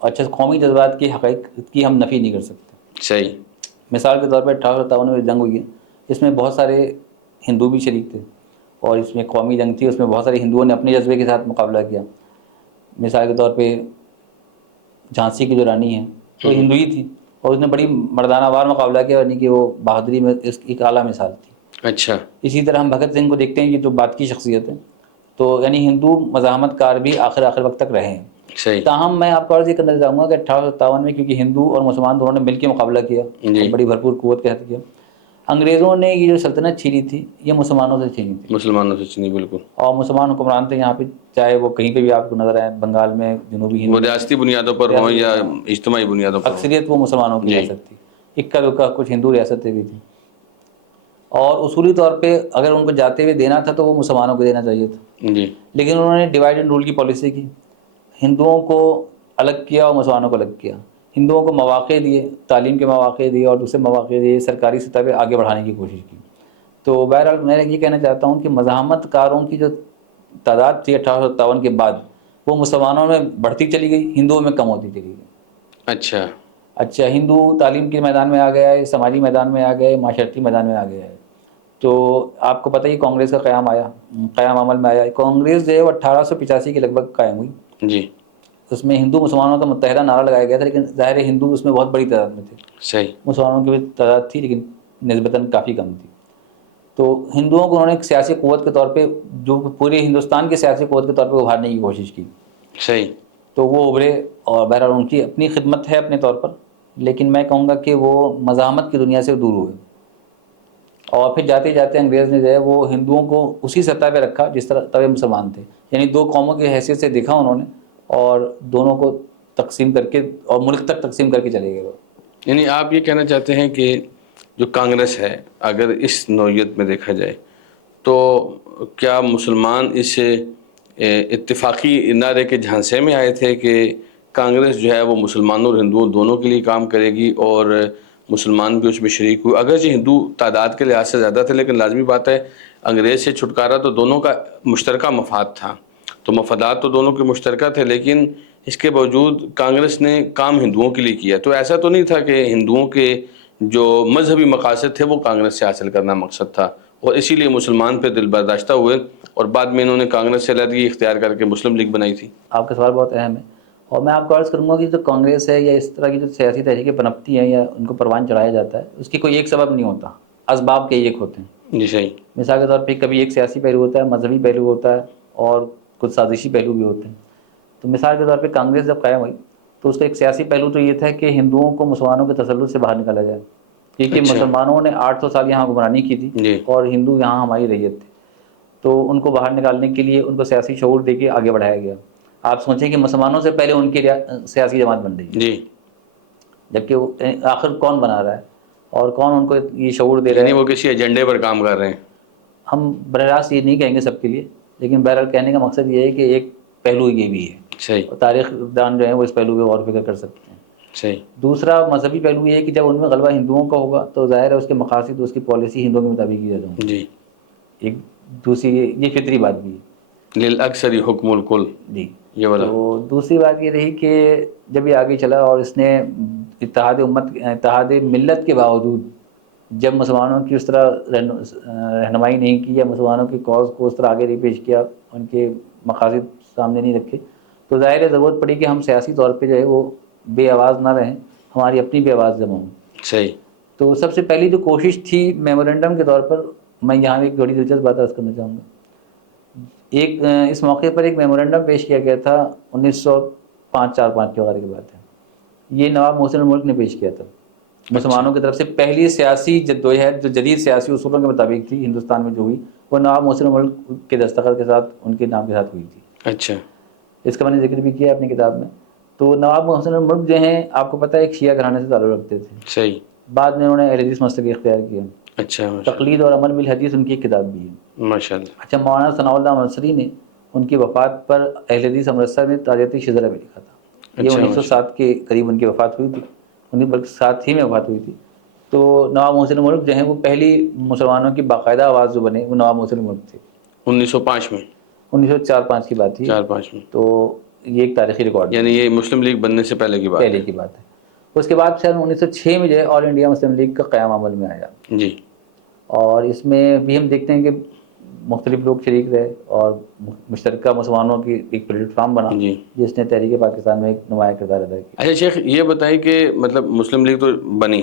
اچھا، قومی جذبات کی حقیقت کی ہم نفی نہیں کر سکتے. صحیح. مثال کے طور پر 1857 میں جنگ ہوئی ہے، اس میں بہت سارے ہندو بھی شریک تھے، اور اس میں قومی جنگ تھی، اس میں بہت سارے ہندوؤں نے اپنے جذبے کے ساتھ مقابلہ کیا. مثال کے طور پہ جھانسی کی جو رانی ہے وہ ہندو ہی تھی، اور اس نے بڑی مردانہ وار مقابلہ کیا، یعنی کہ وہ بہادری میں اس کی ایک اعلیٰ مثال تھی. اچھا. اسی طرح ہم بھگت سنگھ کو دیکھتے ہیں، یہ تو بات کی شخصیت ہے، تو یعنی ہندو مزاحمت کار بھی آخر وقت تک رہے ہیں. صحیح. تاہم میں آپ کو عرض یہ کرنا چاہوں گا کہ 1857 میں کیونکہ ہندو اور مسلمان دونوں نے مل کے مقابلہ کیا جی. اور بڑی بھرپور قوت کے ساتھ کیا، انگریزوں نے یہ جو سلطنت چھینی تھی یہ مسلمانوں سے چھینی تھی. مسلمانوں سے چھینی، بالکل. اور مسلمان حکمران تھے یہاں پہ، چاہے وہ کہیں پہ بھی آپ کو نظر آئے، بنگال میں، جنوبی ہند وہ میں، ریاستی بنیادوں پر ہوں یا اجتماعی بنیادوں پر ہوں. اکثریت وہ مسلمانوں کی جی. ریاست تھی. اکا دکا کچھ ہندو ریاستیں بھی تھیں، اور اصولی طور پہ اگر ان کو جاتے ہوئے دینا تھا تو وہ مسلمانوں کو دینا چاہیے تھا. جی. لیکن انہوں نے ڈیوائڈ اینڈ رول کی پالیسی کی، ہندوؤں کو الگ کیا اور مسلمانوں کو الگ کیا. ہندوؤں کو مواقع دیے، تعلیم کے مواقع دیے، اور دوسرے مواقع دیے، سرکاری سطح پہ آگے بڑھانے کی کوشش کی. تو بہرحال میں یہ کہنا چاہتا ہوں کہ مزاحمت کاروں کی جو تعداد تھی 1857 کے بعد، وہ مسلمانوں میں بڑھتی چلی گئی، ہندوؤں میں کم ہوتی چلی گئی. اچھا، ہندو تعلیم کے میدان میں آ گیا ہے، سماجی میدان میں آ گئے، معاشرتی میدان میں آ گیا ہے. تو آپ کو پتہ ہی کانگریس کا قیام عمل میں آیا. کانگریس جو ہے وہ 1885 کے لگ بھگ قائم ہوئی. جی. اس میں ہندو مسلمانوں کا متحدہ نعرہ لگایا گیا تھا، لیکن ظاہر ہے ہندو اس میں بہت بڑی تعداد میں تھے. صحیح. مسلمانوں کی بھی تعداد تھی لیکن نسبتاً کافی کم تھی. تو ہندوؤں کو انہوں نے ایک سیاسی قوت کے طور پہ، جو پورے ہندوستان کے سیاسی قوت کے طور پہ ابھارنے کی کوشش کی. صحیح. تو وہ ابھرے، اور بہرحال ان کی اپنی خدمت ہے اپنے طور پر، لیکن میں کہوں گا کہ وہ مزاحمت کی دنیا سے دور ہوئے. اور پھر جاتے جاتے انگریز نے جو ہے وہ ہندوؤں کو اسی سطح پہ رکھا جس طرح طرح مسلمان تھے، یعنی دو قوموں کی حیثیت سے دیکھا انہوں نے، اور دونوں کو تقسیم کر کے اور ملک تک تقسیم کر کے چلے گئے. یعنی آپ یہ کہنا چاہتے ہیں کہ جو کانگریس ہے، اگر اس نوعیت میں دیکھا جائے تو کیا مسلمان اس اتفاقی نہ رہ کے جھانسے میں آئے تھے کہ کانگریس جو ہے وہ مسلمانوں اور ہندوؤں دونوں کے لیے کام کرے گی، اور مسلمان بھی اس میں شریک ہوئے؟ اگرچہ ہندو تعداد کے لحاظ سے زیادہ تھے، لیکن لازمی بات ہے انگریز سے چھٹکارا تو دونوں کا مشترکہ مفاد تھا، تو مفادات تو دونوں کے مشترکہ تھے، لیکن اس کے باوجود کانگریس نے کام ہندوؤں کے لیے کیا. تو ایسا تو نہیں تھا کہ ہندوؤں کے جو مذہبی مقاصد تھے وہ کانگریس سے حاصل کرنا مقصد تھا، اور اسی لیے مسلمان پہ دل برداشتہ ہوئے، اور بعد میں انہوں نے کانگریس سے علیحدگی اختیار کر کے مسلم لیگ بنائی تھی؟ آپ کا سوال بہت اہم ہے، اور میں آپ کو عرض کروں گا کہ جو کانگریس ہے یا اس طرح کی جو سیاسی تحریکیں پنپتی ہیں یا ان کو پروان چڑھایا جاتا ہے، اس کی کوئی ایک سبب نہیں ہوتا، اسباب کئی ایک ہوتے ہیں. جی. صحیح. مثال کے طور پہ کبھی ایک سیاسی پہلو ہوتا ہے، مذہبی پہلو ہوتا ہے، اور کچھ سازشی پہلو بھی ہوتے ہیں. تو مثال کے طور پہ کانگریس جب قائم ہوئی تو اس کا ایک سیاسی پہلو تو یہ تھا کہ ہندوؤں کو مسلمانوں کے تسلط سے باہر نکالا جائے، کیونکہ اچھا. مسلمانوں نے 800 سال یہاں حکمرانی کی تھی جی. اور ہندو یہاں ہماری ریت تھے. تو ان کو باہر نکالنے کے لیے ان کو سیاسی شعور دے کے آگے بڑھایا گیا. آپ سوچیں کہ مسلمانوں سے پہلے ان کی سیاسی جماعت بن رہی ہے، جی. جبکہ وہ آخر کون بنا رہا ہے اور کون ان کو یہ شعور دے رہا یعنی ہے؟ وہ کسی ایجنڈے پر کام کر رہے ہیں. ہم براہ راست یہ نہیں کہیں گے سب کے لیے، لیکن بہرحال کہنے کا مقصد یہ ہے کہ ایک پہلو یہ بھی ہے. صحیح. اور تاریخ دان جو ہے وہ اس پہلو پہ غور و فکر کر سکتے ہیں. صحیح. دوسرا مذہبی پہلو یہ ہے کہ جب ان میں غلبہ ہندوؤں کا ہوگا تو ظاہر ہے اس کے مقاصد، اس کی پالیسی ہندوؤں کے مطابق کی جاتی ہوں. جی. ایک دوسری یہ فطری بات بھی ہے. للاکثر حکم الکل. جی. یہ والا. تو دوسری بات یہ رہی کہ جب یہ آگے چلا اور اس نے اتحاد ملت کے باوجود جب مسلمانوں کی اس طرح رہنمائی نہیں کی یا مسلمانوں کی کاز کو اس طرح آگے نہیں پیش کیا، ان کے مقاصد سامنے نہیں رکھے، تو ظاہر ہے ضرورت پڑی کہ ہم سیاسی طور پہ جو ہے وہ بے آواز نہ رہیں، ہماری اپنی بھی آواز جمع ہوں. صحیح. تو سب سے پہلی جو کوشش تھی میمورنڈم کے طور پر، میں یہاں ایک بڑی دلچسپ بات عرض کرنا چاہوں گا. اس موقع پر ایک میمورنڈم پیش کیا گیا تھا 1905 کے وغیرہ کی بات ہے. یہ نواب محسن الملک نے پیش کیا تھا. مسلمانوں کی طرف سے پہلی سیاسی جدوجہد جو جدید سیاسی اصولوں کے مطابق تھی ہندوستان میں جو ہوئی، وہ نواب محسن الملک کے دستخط کے ساتھ، ان کے نام کے ساتھ ہوئی تھی. اچھا، اس کا میں نے ذکر بھی کیا اپنی کتاب میں. تو نواب محسن الملک جو ہیں، آپ کو پتہ ہے ایک شیعہ گھرانے سے تعلق رکھتے تھے. صحیح. بعد میں انہوں نے اہل حدیث مسلک اختیار کیا. اچھا، تقلید اور عمل بالحدیث ان کی ایک کتاب بھی ہے. ماشاء اللہ. اچھا، مولانا ثناء اللہ منصری نے ان کی وفات پر اہل حدیث امرتسر میں تاریخ شجرہ بھی لکھا تھا. یہ 1907 کے قریب ان کی وفات ہوئی تھی، بلکہ ساتھ ہی میں وفات ہوئی تھی. تو نواب محسن الملک جو ہیں وہ پہلی مسلمانوں کی باقاعدہ آواز جو بنے وہ نواب محسن الملک تھے. 1905 میں، 1904-05 کی بات تھی. 4-5 میں. تو یہ ایک تاریخی ریکارڈ، یعنی یہ مسلم لیگ بننے سے پہلے کی بات ہے. پہلے کی بات ہے. اس کے بعد سن 1906 میں جو ہے آل انڈیا مسلم لیگ کا قیام عمل میں آیا. جی. اور اس میں بھی ہم دیکھتے ہیں کہ مختلف لوگ شریک رہے اور مشترکہ مسلمانوں کی ایک پلیٹ فارم بنا، جی. جس نے تحریک پاکستان میں ایک نمایاں کردار ادا کیا. اچھا شیخ، یہ بتائیں کہ مطلب مسلم لیگ تو بنی،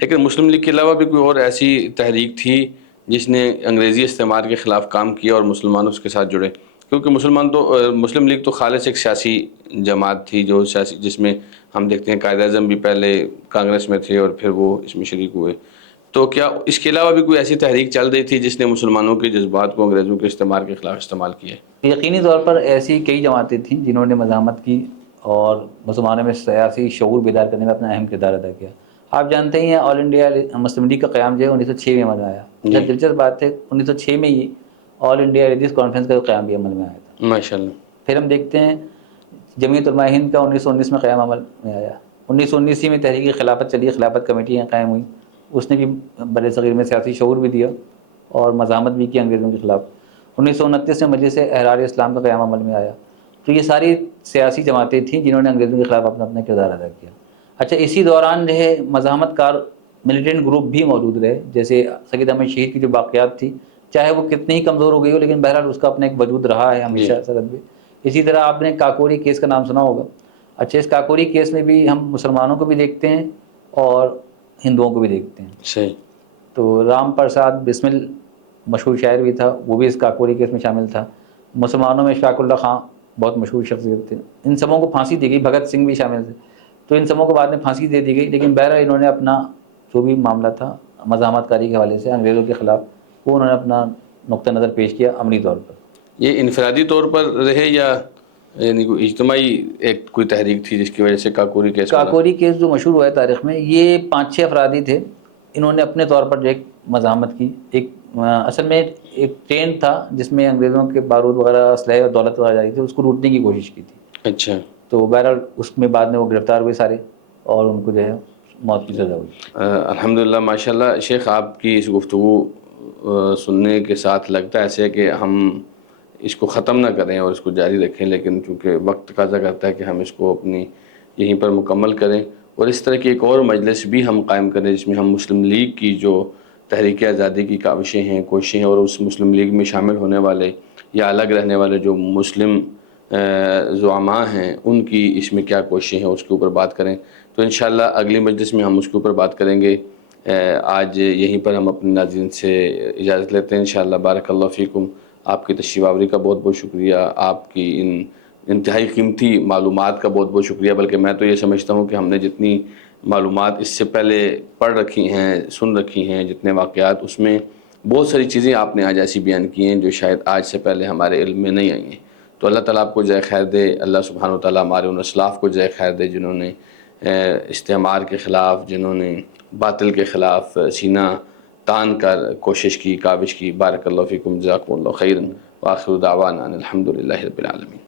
لیکن مسلم لیگ کے علاوہ بھی کوئی اور ایسی تحریک تھی جس نے انگریزی استعمار کے خلاف کام کیا اور مسلمان اس کے ساتھ جڑے؟ کیونکہ مسلم لیگ تو خالص ایک سیاسی جماعت تھی، جو جس میں ہم دیکھتے ہیں قائد اعظم بھی پہلے کانگریس میں تھے اور پھر وہ اس میں شریک ہوئے. تو کیا اس کے علاوہ بھی کوئی ایسی تحریک چل رہی تھی جس نے مسلمانوں کے جذبات کو انگریزوں کے استعمار کے خلاف استعمال کیا ہے؟ یقینی طور پر ایسی کئی جماعتیں تھیں جنہوں نے مزاحمت کی اور مسلمانوں میں سیاسی شعور بیدار کرنے میں اپنا اہم کردار ادا کیا. آپ جانتے ہی ہیں آل انڈیا مسلم لیگ کا قیام جو ہے 1906 میں عمل میں آیا. دلچسپ بات ہے 1906 میں ہی آل انڈیا حدیث کانفرنس کا قیام بھی عمل میں آیا تھا. ماشاء اللہ. پھر ہم دیکھتے ہیں جمعیت علماء ہند کا 1919 میں قیام عمل میں آیا. 1919 میں تحریک خلافت چلی، خلافت کمیٹیاں قائم ہوئیں. اس نے بھی بر صغیر میں سیاسی شعور بھی دیا اور مزاحمت بھی کی انگریزوں کے خلاف. 1929 میں مجلس احرار اسلام کا قیام عمل میں آیا. تو یہ ساری سیاسی جماعتیں تھیں جنہوں نے انگریزوں کے خلاف اپنا کردار ادا کیا. اچھا، اسی دوران جو ہے مزاحمت کار ملیٹنٹ گروپ بھی موجود رہے، جیسے سید احمد شہید کی جو باقیات تھی، چاہے وہ کتنی ہی کمزور ہو گئی ہو لیکن بہرحال اس کا اپنا ایک وجود رہا ہے ہمیشہ سرحد میں. اسی طرح آپ نے کاکوری کیس کا نام سنا ہوگا. اچھا، اس کاکوری کیس میں بھی ہم مسلمانوں کو بھی دیکھتے ہیں اور ہندوؤں کو بھی دیکھتے ہیں. صحیح. تو رام پرساد بسمل مشہور شاعر بھی تھا، وہ بھی اس کاکوری کیس میں شامل تھا. مسلمانوں میں اشفاق اللہ خان بہت مشہور شخصیت تھے. ان سبوں کو پھانسی دی گئی، بھگت سنگھ بھی شامل تھے. تو ان سبوں کو بعد میں پھانسی دے دی گئی، لیکن بہرحال انہوں نے اپنا جو بھی معاملہ تھا مزاحمت کاری کے حوالے سے انگریزوں کے خلاف، وہ انہوں نے اپنا نقطہ نظر پیش کیا عملی طور پر. یہ انفرادی طور پر رہے یا یعنی کوئی اجتماعی ایک کوئی تحریک تھی جس کی وجہ سے کاکوری کیس؟ کاکوری کیس جو مشہور ہوا ہے تاریخ میں، یہ 5-6 افرادی تھے. انہوں نے اپنے طور پر جو ایک مزاحمت کی. ایک اصل میں ایک ٹرین تھا جس میں انگریزوں کے بارود وغیرہ، اسلحے اور دولت وغیرہ جاری تھی، اس کو لوٹنے کی کوشش کی تھی. اچھا. تو بہرحال اس میں بعد میں وہ گرفتار ہوئے سارے اور ان کو جو ہے موت کی سزا ہوئی. الحمدللہ، ماشاء اللہ. شیخ، آپ کی اس گفتگو سننے کے ساتھ لگتا ہے ایسے کہ ہم اس کو ختم نہ کریں اور اس کو جاری رکھیں، لیکن چونکہ وقت تقاضا کرتا ہے کہ ہم اس کو اپنی یہیں پر مکمل کریں اور اس طرح کی ایک اور مجلس بھی ہم قائم کریں جس میں ہم مسلم لیگ کی جو تحریک آزادی کی کاوشیں ہیں، کوششیں ہیں، اور اس مسلم لیگ میں شامل ہونے والے یا الگ رہنے والے جو مسلم زعماء ہیں ان کی اس میں کیا کوششیں ہیں اس کے اوپر بات کریں. تو انشاءاللہ اگلی مجلس میں ہم اس کے اوپر بات کریں گے. آج یہیں پر ہم اپنے ناظرین سے اجازت لیتے ہیں انشاءاللہ. بارک اللہ فیکم. آپ کی تشریف آوری کا بہت بہت شکریہ، آپ کی ان انتہائی قیمتی معلومات کا بہت بہت شکریہ. بلکہ میں تو یہ سمجھتا ہوں کہ ہم نے جتنی معلومات اس سے پہلے پڑھ رکھی ہیں، سن رکھی ہیں، جتنے واقعات، اس میں بہت ساری چیزیں آپ نے آج ایسی بیان کی ہیں جو شاید آج سے پہلے ہمارے علم میں نہیں آئی ہیں. تو اللہ تعالیٰ آپ کو جزائے خیر دے. اللہ سبحانہ و تعالیٰ ہمارے ان اسلاف کو جزائے خیر دے جنہوں نے استعمار کے خلاف، جنہوں نے باطل کے خلاف سینہ تان کر کوشش کی، کاوش کی. بارک اللہ فیکم، جزاکم اللہ خیرا، وآخر دعوانا ان الحمد للہ رب العالمین.